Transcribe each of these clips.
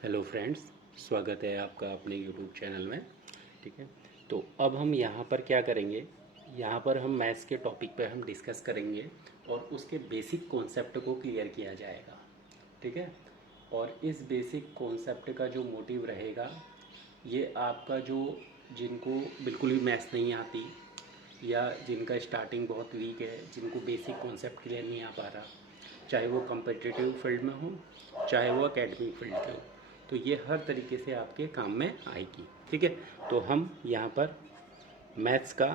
Hello friends, स्वागत है आपका अपने यूट्यूब चैनल में। ठीक है, तो अब हम यहाँ पर क्या करेंगे, यहाँ पर हम मैथ्स के टॉपिक पे हम डिस्कस करेंगे और उसके बेसिक कॉन्सेप्ट को क्लियर किया जाएगा। ठीक है, और इस बेसिक कॉन्सेप्ट का जो मोटिव रहेगा, ये आपका जो जिनको बिल्कुल भी मैथ्स नहीं आती या जिनका स्टार्टिंग बहुत वीक है, जिनको बेसिक कॉन्सेप्ट क्लियर नहीं आ पा रहा, चाहे वो कम्पिटिटिव फील्ड में हो चाहे वो एकेडमिक फील्ड के हो, तो ये हर तरीके से आपके काम में आएगी। ठीक है, तो हम यहाँ पर मैथ्स का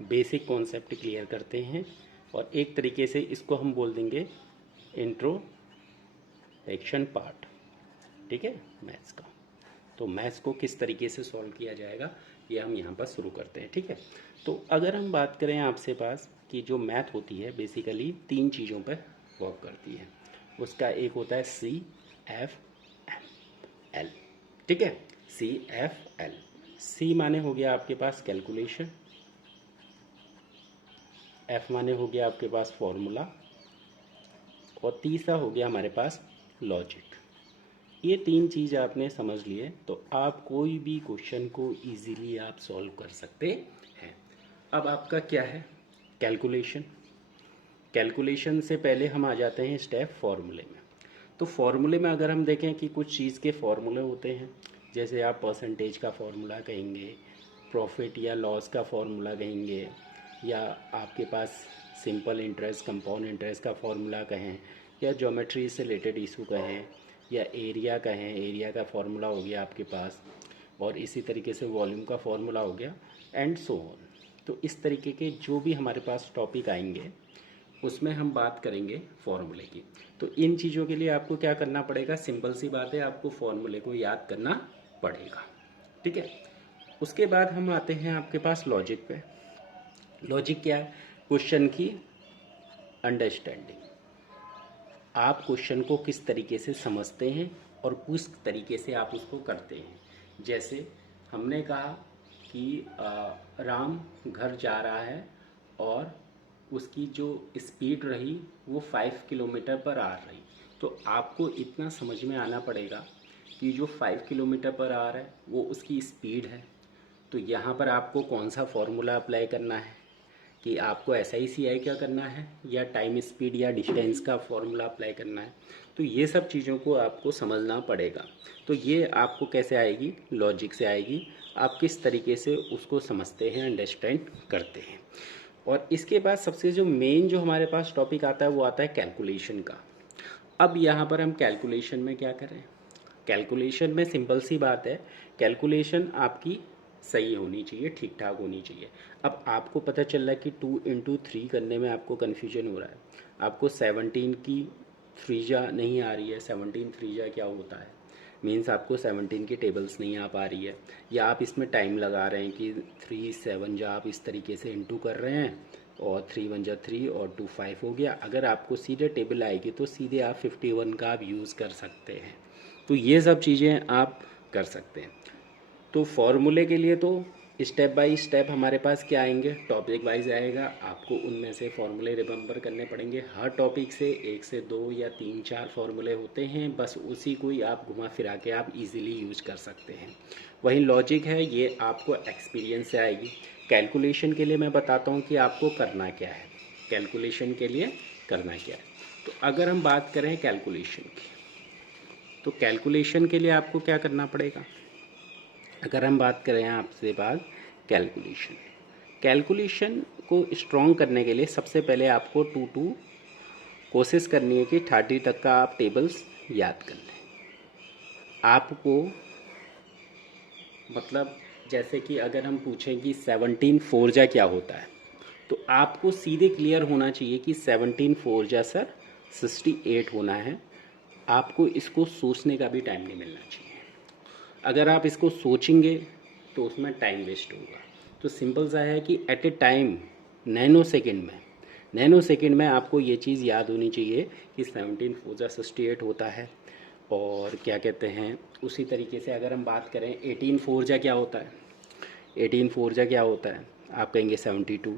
बेसिक कॉन्सेप्ट क्लियर करते हैं और एक तरीके से इसको हम बोल देंगे इंट्रोडक्शन पार्ट। ठीक है, मैथ्स का। तो मैथ्स को किस तरीके से सॉल्व किया जाएगा ये हम यहाँ पर शुरू करते हैं। ठीक है, तो अगर हम बात करें आपसे पास कि जो मैथ होती है बेसिकली तीन चीज़ों पर वर्क करती है। उसका एक होता है CFL। ठीक है, CFL। C माने हो गया आपके पास कैलकुलेशन, F माने हो गया आपके पास फॉर्मूला और तीसरा हो गया हमारे पास लॉजिक। ये तीन चीज़ आपने समझ लिए तो आप कोई भी क्वेश्चन को इजीली आप सॉल्व कर सकते हैं। अब आपका क्या है, कैलकुलेशन। कैलकुलेशन से पहले हम आ जाते हैं स्टेप फॉर्मूले में। तो फॉर्मूले में अगर हम देखें कि कुछ चीज़ के फॉर्मूले होते हैं, जैसे आप परसेंटेज का फॉर्मूला कहेंगे, प्रॉफिट या लॉस का फॉर्मूला कहेंगे, या आपके पास सिंपल इंटरेस्ट कंपाउंड इंटरेस्ट का फॉर्मूला कहें, या ज्योमेट्री से रिलेटेड इशू कहें, या एरिया कहें, एरिया का फॉर्मूला हो गया आपके पास, और इसी तरीके से वॉल्यूम का फॉर्मूला हो गया एंड सो ऑन। तो इस तरीके के जो भी हमारे पास टॉपिक आएंगे उसमें हम बात करेंगे फॉर्मूले की। तो इन चीज़ों के लिए आपको क्या करना पड़ेगा, सिंपल सी बात है, आपको फॉर्मूले को याद करना पड़ेगा। ठीक है, उसके बाद हम आते हैं आपके पास लॉजिक पे। लॉजिक क्या है, क्वेश्चन की अंडरस्टैंडिंग। आप क्वेश्चन को किस तरीके से समझते हैं और किस तरीके से आप उसको करते हैं। जैसे हमने कहा कि राम घर जा रहा है और उसकी जो स्पीड रही वो 5 किलोमीटर पर आवर रही। तो आपको इतना समझ में आना पड़ेगा कि जो 5 किलोमीटर पर आवर है वो उसकी स्पीड है। तो यहाँ पर आपको कौन सा फॉर्मूला अप्लाई करना है कि आपको SI/CI क्या करना है, या टाइम स्पीड या डिस्टेंस का फॉर्मूला अप्लाई करना है। तो ये सब चीज़ों को आपको समझना पड़ेगा। तो ये आपको कैसे आएगी, लॉजिक से आएगी। आप किस तरीके से उसको समझते हैं, अंडरस्टैंड करते हैं। और इसके बाद सबसे जो मेन जो हमारे पास टॉपिक आता है वो आता है कैलकुलेशन का। अब यहाँ पर हम कैलकुलेशन में क्या करें, कैलकुलेशन में सिंपल सी बात है, कैलकुलेशन आपकी सही होनी चाहिए, ठीक ठाक होनी चाहिए। अब आपको पता चल रहा है कि 2 × 3 करने में आपको कन्फ्यूजन हो रहा है, आपको 17 की थ्रीजा नहीं आ रही है। 17 थ्रीजा क्या होता है, मीन्स आपको 17 की टेबल्स नहीं आ पा रही है, या आप इसमें टाइम लगा रहे हैं कि 3 7 जा आप इस तरीके से इंटू कर रहे हैं और 3 1 जा 3 और 2 5 हो गया। अगर आपको सीधे टेबल आएगी तो सीधे आप 51 का आप यूज़ कर सकते हैं। तो ये सब चीज़ें आप कर सकते हैं। तो फॉर्मूले के लिए तो स्टेप बाय स्टेप हमारे पास क्या आएंगे, टॉपिक वाइज आएगा, आपको उनमें से फॉर्मूले रिमेंबर करने पड़ेंगे। हर टॉपिक से 1 से 2 या 3 4 फॉर्मूले होते हैं, बस उसी को ही आप घुमा फिरा के आप इजीली यूज कर सकते हैं। वहीं लॉजिक है, ये आपको एक्सपीरियंस से आएगी। कैलकुलेशन के लिए मैं बताता हूँ कि आपको करना क्या है, कैलकुलेशन के लिए करना क्या है। तो अगर हम बात करें कैलकुलेशन की, तो कैलकुलेशन के लिए आपको क्या करना पड़ेगा, अगर हम बात करें आपसे बात कैलकुलेशन, कैलकुलेशन को स्ट्रॉन्ग करने के लिए सबसे पहले आपको टू कोशिश करनी है कि 30 तक का आप टेबल्स याद कर लें। आपको मतलब जैसे कि अगर हम पूछें कि 17 4 जा क्या होता है, तो आपको सीधे क्लियर होना चाहिए कि 17 4 जा सर 68 होना है। आपको इसको सोचने का भी टाइम नहीं मिलना चाहिए। अगर आप इसको सोचेंगे तो उसमें टाइम वेस्ट होगा। तो सिंपल सा है कि at a time nanosecond में आपको ये चीज़ याद होनी चाहिए कि 17 4 जा 68 होता है। और क्या कहते हैं, उसी तरीके से अगर हम बात करें 18 4 जा क्या होता है, 18 4 जा क्या होता है, आप कहेंगे 72।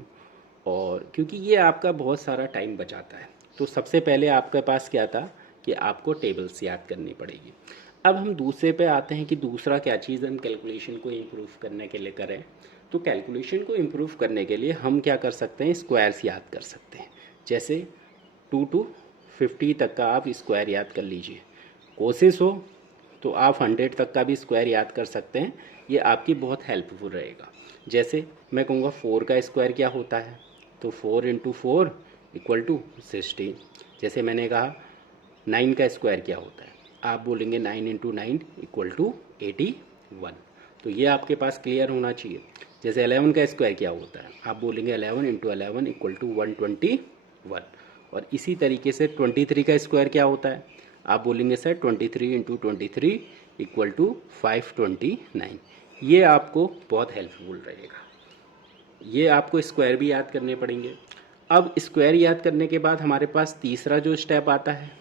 और क्योंकि ये आपका बहुत सारा टाइम बचाता है, तो सबसे पहले आपके पास क्या था कि आपको टेबल्स याद करनी पड़ेगी। अब हम दूसरे पे आते हैं कि दूसरा क्या चीज़ हम कैलकुलेशन को इम्प्रूव करने के लिए करें। तो कैलकुलेशन को इम्प्रूव करने के लिए हम क्या कर सकते हैं, स्क्वायर्स याद कर सकते हैं। जैसे 2 to 50 तक का आप स्क्वायर याद कर लीजिए। कोशिश हो तो आप 100 तक का भी स्क्वायर याद कर सकते हैं, ये आपकी बहुत हेल्पफुल रहेगा। जैसे मैं कहूँगा 4 का स्क्वायर क्या होता है, तो 4 इंटू 4 इक्वल टू 16। जैसे मैंने कहा 9 का स्क्वायर क्या होता है, आप बोलेंगे 9 इंटू 9 इक्वल टू 81। तो ये आपके पास क्लियर होना चाहिए। जैसे 11 का स्क्वायर क्या होता है, आप बोलेंगे 11 इंटू 11 इक्वल टू 121। और इसी तरीके से 23 का स्क्वायर क्या होता है, आप बोलेंगे सर 23 इंटू 23 इक्वल टू 529। ये आपको बहुत हेल्पफुल रहेगा। ये आपको स्क्वायर भी याद करने पड़ेंगे। अब स्क्वायर याद करने के बाद हमारे पास तीसरा जो स्टेप आता है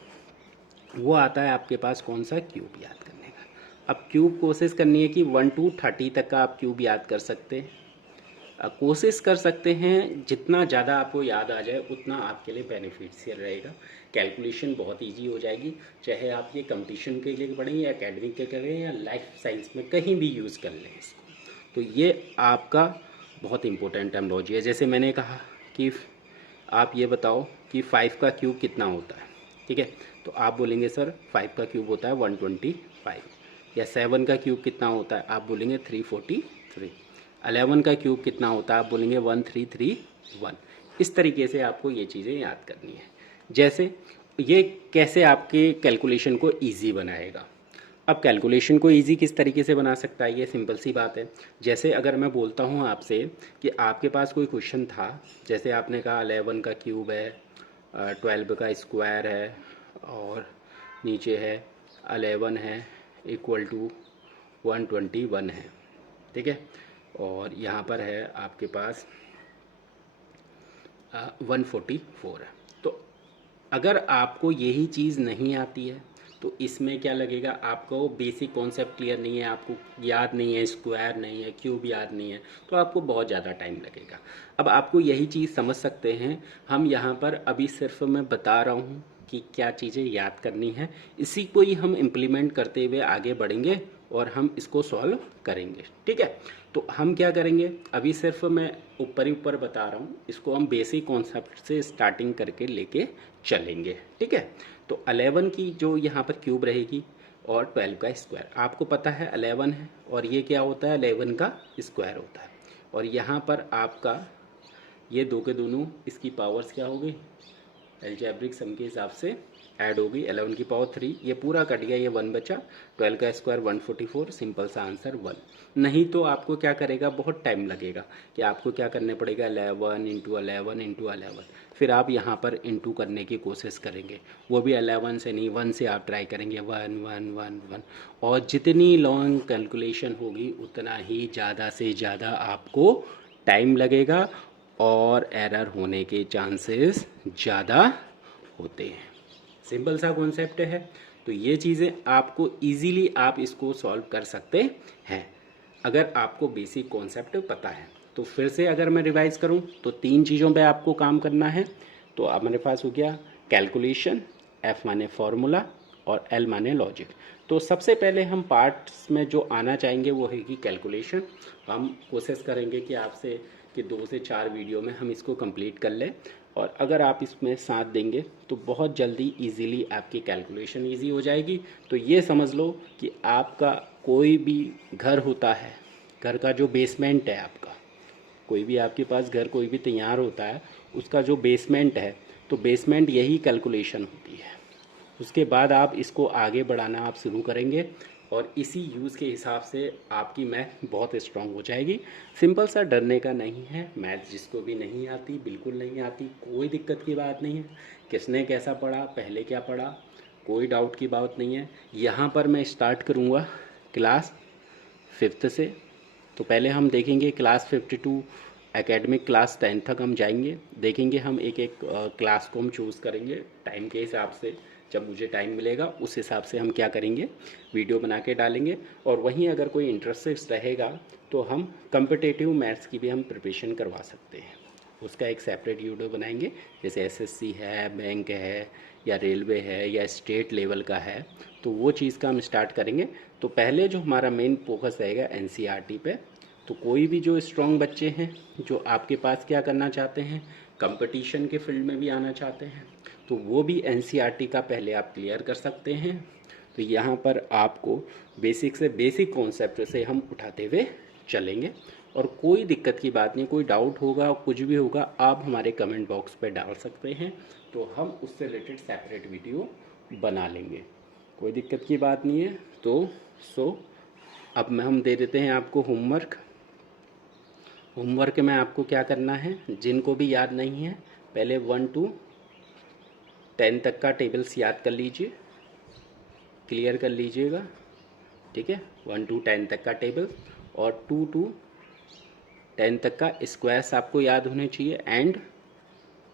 वो आता है आपके पास कौन सा, क्यूब याद करने का। अब क्यूब कोशिश करनी है कि 1 to 30 तक का आप क्यूब याद कर सकते हैं। कोशिश कर सकते हैं जितना ज़्यादा आपको याद आ जाए उतना आपके लिए बेनिफिशियल रहेगा। कैलकुलेशन बहुत इजी हो जाएगी, चाहे आप ये कंपटीशन के लिए पढ़ें या एकेडमिक के करें या लाइफ साइंस में कहीं भी यूज़ कर लें इसको। तो ये आपका बहुत इंपॉर्टेंट टर्मिनोलॉजी है। जैसे मैंने कहा कि आप ये बताओ कि 5 का क्यूब कितना होता है, ठीक है। तो आप बोलेंगे सर 5 का क्यूब होता है 125। या 7 का क्यूब कितना होता है, आप बोलेंगे 343। 11 का क्यूब कितना होता है, आप बोलेंगे 1331। इस तरीके से आपको ये चीज़ें याद करनी है। जैसे ये कैसे आपके कैलकुलेशन को ईजी बनाएगा। अब कैलकुलेशन को इजी किस तरीके से बना सकता है, ये सिंपल सी बात है। जैसे अगर मैं बोलता हूँ आपसे कि आपके पास कोई क्वेश्चन था, जैसे आपने कहा 11 का क्यूब है, 12 का स्क्वायर है, और नीचे है 11 है इक्वल टू 121 है, ठीक है। और यहाँ पर है आपके पास 144 है। तो अगर आपको यही चीज़ नहीं आती है तो इसमें क्या लगेगा, आपको बेसिक कॉन्सेप्ट क्लियर नहीं है, आपको याद नहीं है, स्क्वायर नहीं है, क्यूब याद नहीं है, तो आपको बहुत ज़्यादा टाइम लगेगा। अब आपको यही चीज़ समझ सकते हैं, हम यहाँ पर अभी सिर्फ मैं बता रहा हूँ कि क्या चीज़ें याद करनी है, इसी को ही हम इम्प्लीमेंट करते हुए आगे बढ़ेंगे और हम इसको सॉल्व करेंगे, ठीक है। तो हम क्या करेंगे, अभी सिर्फ मैं ऊपर ही ऊपर बता रहा हूँ, इसको हम बेसिक कॉन्सेप्ट से स्टार्टिंग करके लेके चलेंगे, ठीक है। तो 11 की जो यहाँ पर क्यूब रहेगी और 12 का स्क्वायर, आपको पता है 11 है और ये क्या होता है, 11 का स्क्वायर होता है। और यहाँ पर आपका ये दो के दोनों इसकी पावर्स क्या हो गई, एल्जेब्रिक सम के हिसाब से ऐड हो गई। 11 की पावर 3, ये पूरा कट गया, ये 1 बचा। 12 का स्क्वायर 144, सिंपल सा आंसर 1। नहीं तो आपको क्या करेगा, बहुत टाइम लगेगा कि आपको क्या करने पड़ेगा, 11 इंटू 11 इंटू 11, फिर आप यहाँ पर इंटू करने की कोशिश करेंगे, वो भी 11 से नहीं 1 से आप ट्राई करेंगे, 1 1 1 1। और जितनी लॉन्ग कैलकुलेशन होगी उतना ही ज़्यादा से ज़्यादा आपको टाइम लगेगा और एरर होने के चांसेस ज़्यादा होते हैं। सिंपल सा कॉन्सेप्ट है। तो ये चीज़ें आपको इजीली आप इसको सॉल्व कर सकते हैं अगर आपको बेसिक कॉन्सेप्ट पता है। तो फिर से अगर मैं रिवाइज करूं तो 3 चीज़ों पे आपको काम करना है। तो अब मेरे पास हो गया कैलकुलेशन, एफ माने फॉर्मूला और एल माने लॉजिक। तो सबसे पहले हम पार्ट्स में जो आना चाहेंगे वो है कि कैलकुलेशन। हम कोशिश करेंगे कि आपसे कि 2 से 4 वीडियो में हम इसको कंप्लीट कर लें, और अगर आप इसमें साथ देंगे तो बहुत जल्दी इजीली आपकी कैलकुलेशन इजी हो जाएगी। तो ये समझ लो कि आपका कोई भी घर होता है, घर का जो बेसमेंट है आपका, कोई भी आपके पास घर कोई भी तैयार होता है, उसका जो बेसमेंट है, तो बेसमेंट यही कैलकुलेशन होती है। उसके बाद आप इसको आगे बढ़ाना आप शुरू करेंगे और इसी यूज़ के हिसाब से आपकी मैथ बहुत स्ट्रांग हो जाएगी। सिंपल सा, डरने का नहीं है। मैथ जिसको भी नहीं आती, बिल्कुल नहीं आती, कोई दिक्कत की बात नहीं है। किसने कैसा पढ़ा, पहले क्या पढ़ा, कोई डाउट की बात नहीं है। यहाँ पर मैं स्टार्ट करूँगा क्लास 5th से। तो पहले हम देखेंगे क्लास 52 एकेडमिक क्लास 10 तक हम जाएंगे, देखेंगे हम एक एक क्लास को हम चूज़ करेंगे टाइम के हिसाब से। जब मुझे टाइम मिलेगा उस हिसाब से हम क्या करेंगे, वीडियो बना के डालेंगे। और वहीं अगर कोई इंटरेस्ट रहेगा तो हम कम्पिटिटिव मैथ्स की भी हम प्रिपरेशन करवा सकते हैं, उसका एक सेपरेट वीडियो बनाएंगे। जैसे एसएससी है, बैंक है, या रेलवे है या स्टेट लेवल का है, तो वो चीज़ का हम स्टार्ट करेंगे। तो पहले जो हमारा मेन फोकस रहेगा एनसीईआरटी पे। तो कोई भी जो स्ट्रॉन्ग बच्चे हैं जो आपके पास क्या करना चाहते हैं, कंपटीशन के फील्ड में भी आना चाहते हैं, तो वो भी एनसीईआरटी का पहले आप क्लियर कर सकते हैं। तो यहाँ पर आपको बेसिक से बेसिक कॉन्सेप्ट से हम उठाते हुए चलेंगे, और कोई दिक्कत की बात नहीं, कोई डाउट होगा कुछ भी होगा आप हमारे कमेंट बॉक्स पे डाल सकते हैं, तो हम उससे रिलेटेड सेपरेट वीडियो बना लेंगे, कोई दिक्कत की बात नहीं है। तो अब मैं हम दे देते हैं आपको होमवर्क। होमवर्क में आपको क्या करना है, जिनको भी याद नहीं है पहले 1 to 10 तक का टेबल्स याद कर लीजिए, क्लियर कर लीजिएगा, ठीक है। 1 to 10 तक का टेबल और 2 to 10 तक का स्क्वायर्स आपको याद होने चाहिए, एंड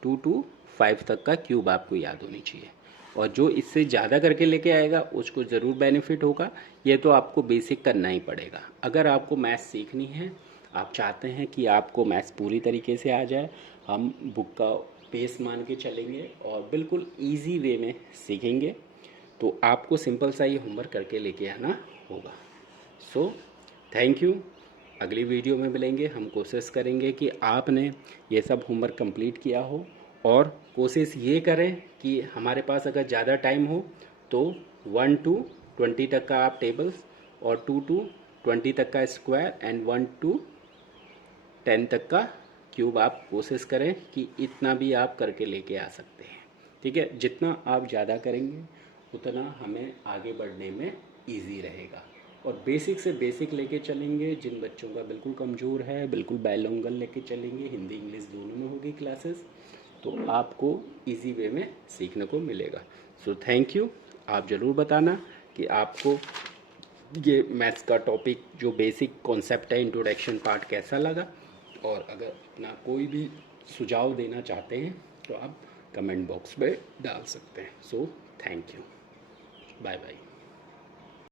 2 to 5 तक का क्यूब आपको याद होनी चाहिए। और जो इससे ज़्यादा करके लेके आएगा उसको ज़रूर बेनिफिट होगा, ये तो आपको बेसिक करना ही पड़ेगा। अगर आपको मैथ्स सीखनी है, आप चाहते हैं कि आपको मैथ्स पूरी तरीके से आ जाए, हम बुक का पेस मान के चलेंगे और बिल्कुल ईजी वे में सीखेंगे, तो आपको सिंपल सा ये होमवर्क करके लेके आना होगा। सो थैंक यू। अगली वीडियो में मिलेंगे, हम कोशिश करेंगे कि आपने ये सब होमवर्क कंप्लीट किया हो, और कोशिश ये करें कि हमारे पास अगर ज़्यादा टाइम हो तो 1 to 20 तक का आप टेबल्स और 2 to 20 तक का स्क्वायर एंड 1 to 10 तक का क्यूब आप कोशिश करें कि इतना भी आप करके लेके आ सकते हैं, ठीक है। जितना आप ज़्यादा करेंगे उतना हमें आगे बढ़ने में ईजी रहेगा, और बेसिक से बेसिक लेके चलेंगे। जिन बच्चों का बिल्कुल कमज़ोर है बिल्कुल बायलॉन्गल लेके चलेंगे, हिंदी इंग्लिश दोनों में होगी क्लासेस, तो आपको इजी वे में सीखने को मिलेगा। सो थैंक यू। आप ज़रूर बताना कि आपको ये मैथ्स का टॉपिक जो बेसिक कॉन्सेप्ट है इंट्रोडक्शन पार्ट कैसा लगा, और अगर अपना कोई भी सुझाव देना चाहते हैं तो आप कमेंट बॉक्स में डाल सकते हैं। So thank you, bye bye.